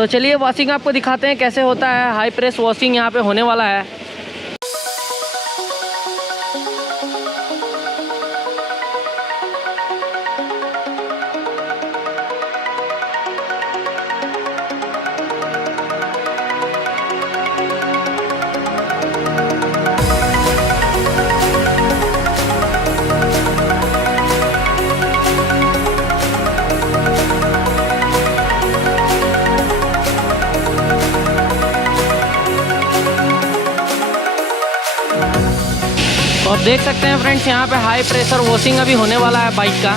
तो चलिए वॉशिंग आपको दिखाते हैं कैसे होता है। हाई प्रेस वॉशिंग यहाँ पे होने वाला है। और देख सकते हैं फ्रेंड्स यहाँ पे हाई प्रेशर वॉशिंग अभी होने वाला है बाइक का।